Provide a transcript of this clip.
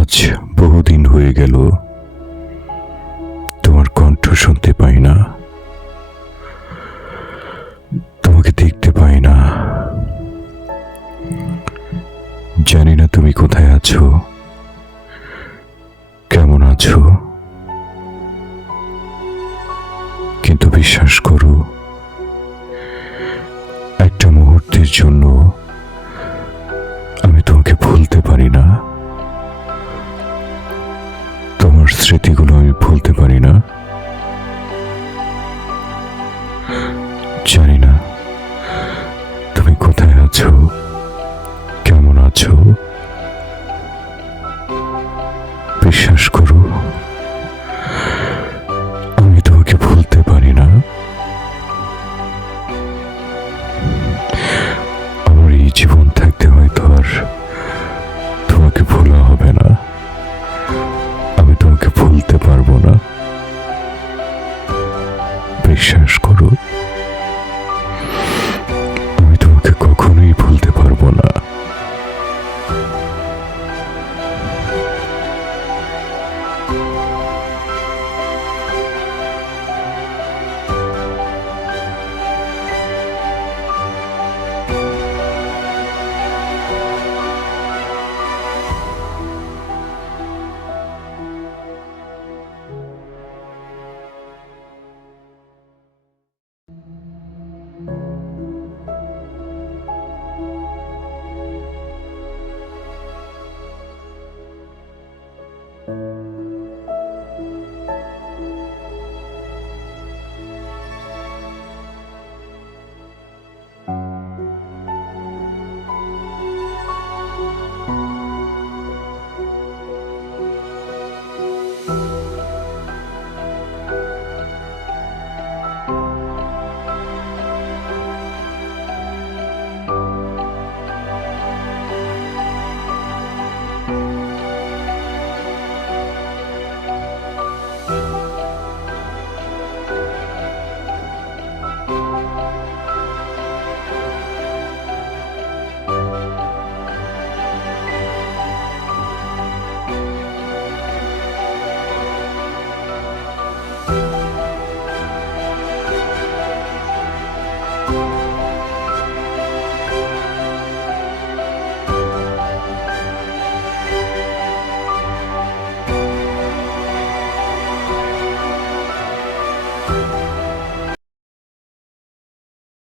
আজ বহুদিন হয়ে গেল। তোমার কণ্ঠ শুনতে পাই না। তোমাকে দেখতে পাই না। জানি না তুমি কোথায় আছো। কেমন আছো? কিন্তু বিশ্বাস করো, একটা মুহূর্তের জন্য আমি তোমাকে ভুলতে পারি না। স্মৃতিগুলো আমি ভুলতে পারি না। জানি না, তুমি কোথায় আছো? কেমন আছো? বিশ্বাস করো, আমি তোমাকে ভুলতে পারি না। আমার এই জীবন থাকতে হয়তো আর বিশ্বাস করো Música